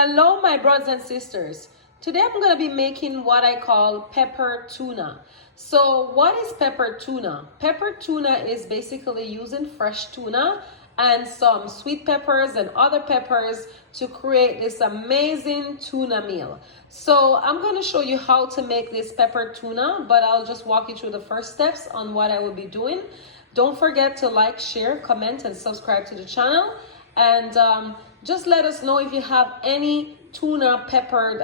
Hello my brothers and sisters. Today I'm going to be making what I call pepper tuna. So what is pepper tuna? Pepper tuna is basically using fresh tuna and some sweet peppers and other peppers to create this amazing tuna meal. So I'm going to show you how to make this pepper tuna, but I'll just walk you through the first steps on what I will be doing. Don't forget to like, share, comment, and subscribe to the channel. And just let us know if you have any tuna peppered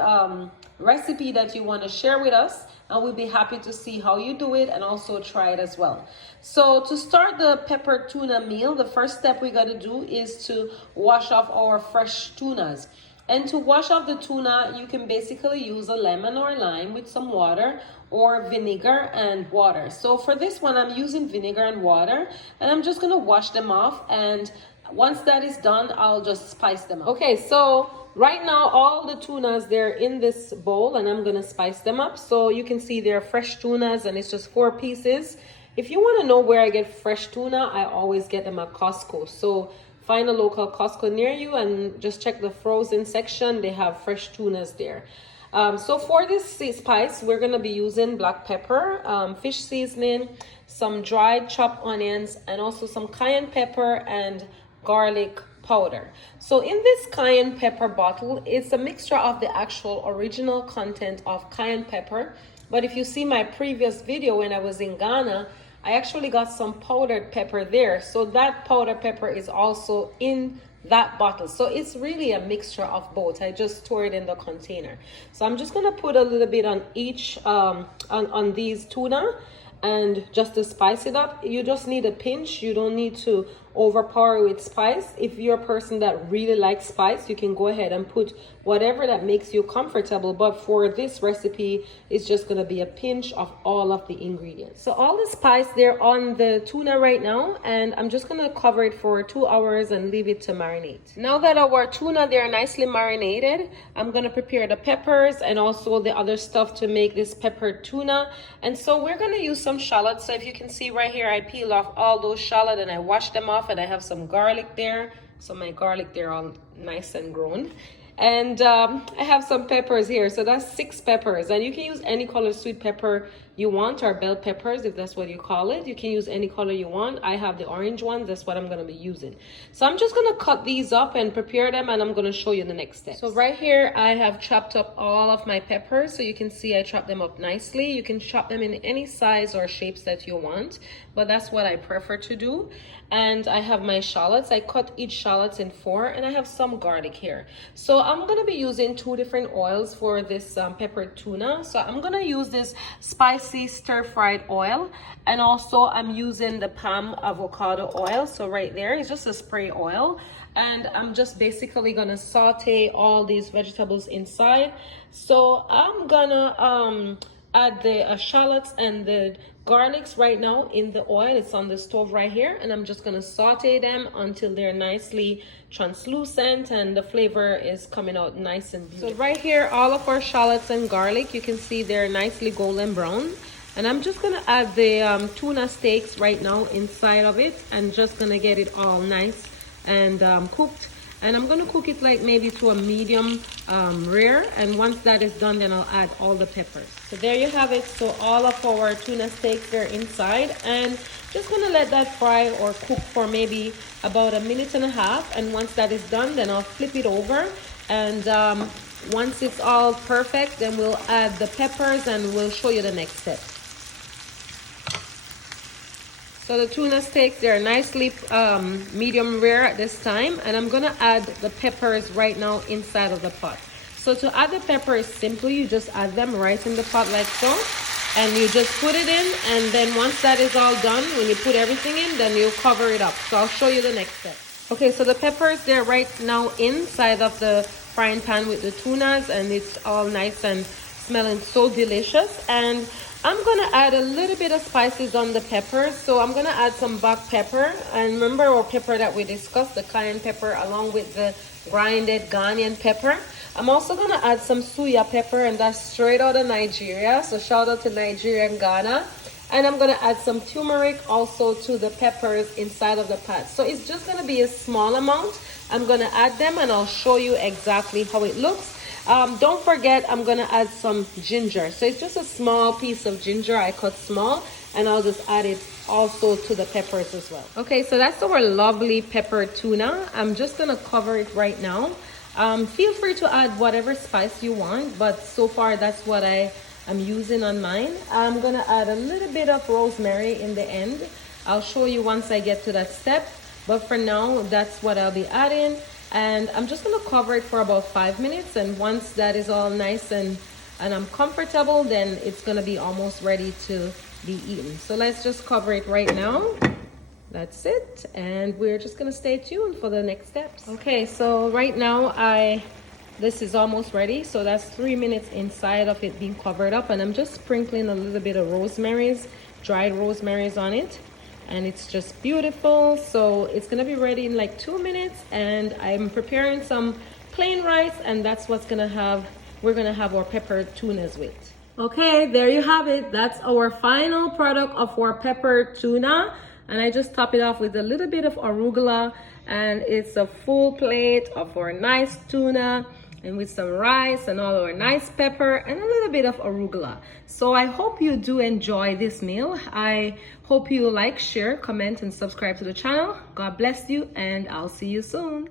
recipe that you want to share with us, and we'll be happy to see how you do it and also try it as well. So to start the pepper tuna meal, the first step we got to do is to wash off our fresh tunas. And to wash off the tuna, you can basically use a lemon or lime with some water, or vinegar and water. So for this one, I'm using vinegar and water, and I'm just gonna wash them off, and once that is done, I'll just spice them up. Okay, so right now all the tunas, they're in this bowl, and I'm gonna spice them up. So you can see they're fresh tunas, and it's just 4 pieces. If you want to know where I get fresh tuna, I always get them at Costco. So find a local Costco near you and just check the frozen section. They have fresh tunas there. So for this spice, we're going to be using black pepper, fish seasoning, some dried chopped onions, and also some cayenne pepper and garlic powder. So in this cayenne pepper bottle, it's a mixture of the actual original content of cayenne pepper. But if you see my previous video when I was in Ghana, I actually got some powdered pepper there. So that powdered pepper is also in that bottle. So it's really a mixture of both. I just store it in the container. So I'm just gonna put a little bit on each, on these tuna, and just to spice it up. You just need a pinch. You don't need to overpower with spice. If you're a person that really likes spice, you can go ahead and put whatever that makes you comfortable. But for this recipe, it's just going to be a pinch of all of the ingredients. So all the spice, they're on the tuna right now, and I'm just going to cover it for 2 hours and leave it to marinate. Now that our tuna, they're nicely marinated, I'm going to prepare the peppers and also the other stuff to make this peppered tuna. And so we're going to use some shallots. So if you can see right here, I peel off all those shallots and I wash them off, and I have some garlic there. So my garlic, they're all nice and grown. And I have some peppers here. So that's 6 peppers, and you can use any color sweet pepper you want, or bell peppers if that's what you call it. You can use any color you want. I have the orange ones. That's what I'm going to be using. So I'm just going to cut these up and prepare them, and I'm going to show you the next step. So right here I have chopped up all of my peppers. So you can see I chopped them up nicely. You can chop them in any size or shapes that you want, but that's what I prefer to do. And I have my shallots. I cut each shallots in 4, and I have some garlic here. So I'm going to be using 2 different oils for this peppered tuna. So I'm going to use this spicy stir-fried oil, and also I'm using the palm avocado oil. So right there is just a spray oil, and I'm just basically going to saute all these vegetables inside. So I'm gonna add the shallots and the garlics right now in the oil. It's on the stove right here, and I'm just gonna saute them until they're nicely translucent and the flavor is coming out nice and beautiful. So right here, all of our shallots and garlic, you can see they're nicely golden brown, and I'm just gonna add the tuna steaks right now inside of it, and just gonna get it all nice and cooked. And I'm gonna cook it like maybe to a medium rare, and once that is done, then I'll add all the peppers. So there you have it. So all of our tuna steaks are inside, and just gonna let that fry or cook for maybe about 1.5 minutes. And once that is done, then I'll flip it over, and once it's all perfect, then we'll add the peppers and we'll show you the next step. So the tuna steaks, they're nicely medium rare at this time, and I'm gonna add the peppers right now inside of the pot. So to add the pepper is simple. You just add them right in the pot like so, and you just put it in, and then once that is all done, when you put everything in, then you cover it up. So I'll show you the next step. Okay, so the peppers, they're right now inside of the frying pan with the tunas, and it's all nice and smelling so delicious. And I'm gonna add a little bit of spices on the peppers. So I'm gonna add some black pepper, and remember our pepper that we discussed, the cayenne pepper, along with the grinded Ghanaian pepper. I'm also gonna add some suya pepper, and that's straight out of Nigeria. So shout out to Nigeria and Ghana. And I'm gonna add some turmeric also to the peppers inside of the pot. So it's just gonna be a small amount. I'm gonna add them and I'll show you exactly how it looks. Don't forget, I'm gonna add some ginger. So it's just a small piece of ginger I cut small, and I'll just add it also to the peppers as well. Okay, so that's our lovely pepper tuna. I'm just gonna cover it right now. Feel free to add whatever spice you want, but so far that's what I'm using on mine. I'm gonna add a little bit of rosemary in the end. I'll show you once I get to that step, but for now, that's what I'll be adding. And I'm just gonna cover it for about 5 minutes, and once that is all nice and I'm comfortable, then it's gonna be almost ready to be eaten. So let's just cover it right now. That's it, and we're just gonna stay tuned for the next steps. Okay, so right now this is almost ready. So that's 3 minutes inside of it being covered up, and I'm just sprinkling a little bit of rosemary's, dried rosemary's on it, and it's just beautiful. So it's gonna be ready in like 2 minutes, and I'm preparing some plain rice, and that's what's we're gonna have our pepper tunas with. Okay, there you have it. That's our final product of our pepper tuna, and I just top it off with a little bit of arugula, and it's a full plate of our nice tuna, and with some rice and all our nice pepper and a little bit of arugula. So I hope you do enjoy this meal. I hope you like, share, comment, and subscribe to the channel. God bless you, and I'll see you soon.